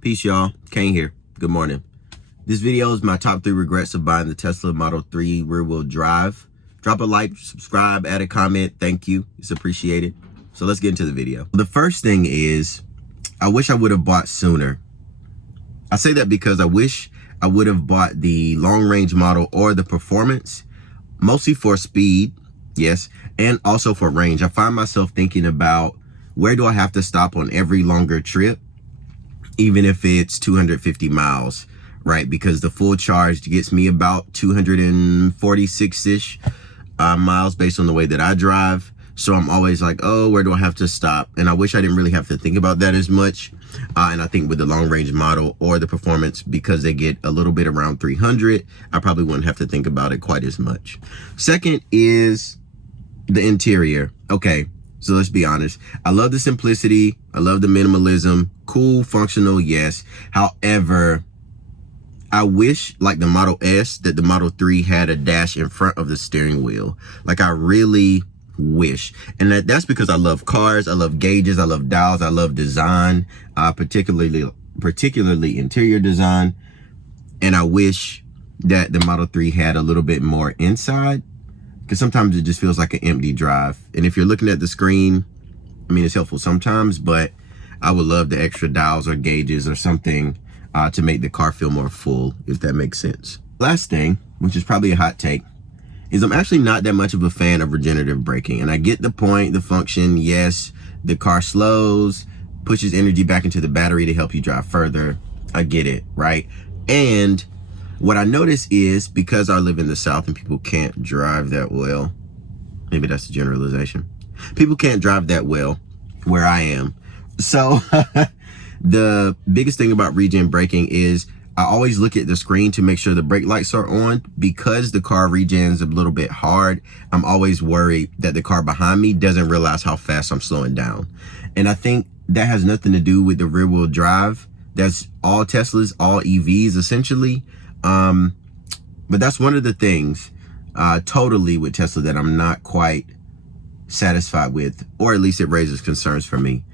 Peace, y'all. Kane here. Good morning. This video is my top 3 regrets of buying the Tesla Model 3 rear-wheel drive. Drop a like, subscribe, add a comment. Thank you. It's appreciated. So let's get into the video. The first thing is, I wish I would have bought sooner. I say that because I wish I would have bought the long-range model or the performance, mostly for speed, yes, and also for range. I find myself thinking about, where do I have to stop on every longer trip? Even if it's 250 miles, right? Because the full charge gets me about 246-ish miles based on the way that I drive. So I'm always like, oh, where do I have to stop? And I wish I didn't really have to think about that as much. And I think with the long range model or the performance, because they get a little bit around 300, I probably wouldn't have to think about it quite as much. Second is the interior. Okay. So let's be honest. I love the simplicity. I love the minimalism. Cool, functional, yes. However, I wish, like the Model S, that the Model 3 had a dash in front of the steering wheel. Like, I really wish. And that's because I love cars. I love gauges. I love dials. I love design, particularly interior design. And I wish that the Model 3 had a little bit more inside, because sometimes it just feels like an empty drive. And if you're looking at the screen, I mean, it's helpful sometimes, but I would love the extra dials or gauges or something to make the car feel more full, if that makes sense. Last thing, which is probably a hot take, is I'm actually not that much of a fan of regenerative braking. And I get the point, the function. Yes, the car slows, pushes energy back into the battery to help you drive further. I get it, right? And what I notice is, because I live in the South and people can't drive that well, maybe that's a generalization. People can't drive that well where I am. So the biggest thing about regen braking is I always look at the screen to make sure the brake lights are on. Because the car regens a little bit hard, I'm always worried that the car behind me doesn't realize how fast I'm slowing down. And I think that has nothing to do with the rear wheel drive. That's all Teslas, all EVs essentially. But that's one of the things totally with Tesla that I'm not quite satisfied with, or at least it raises concerns for me.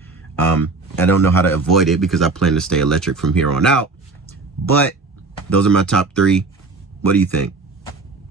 I don't know how to avoid it because I plan to stay electric from here on out, but those are my top 3. What do you think?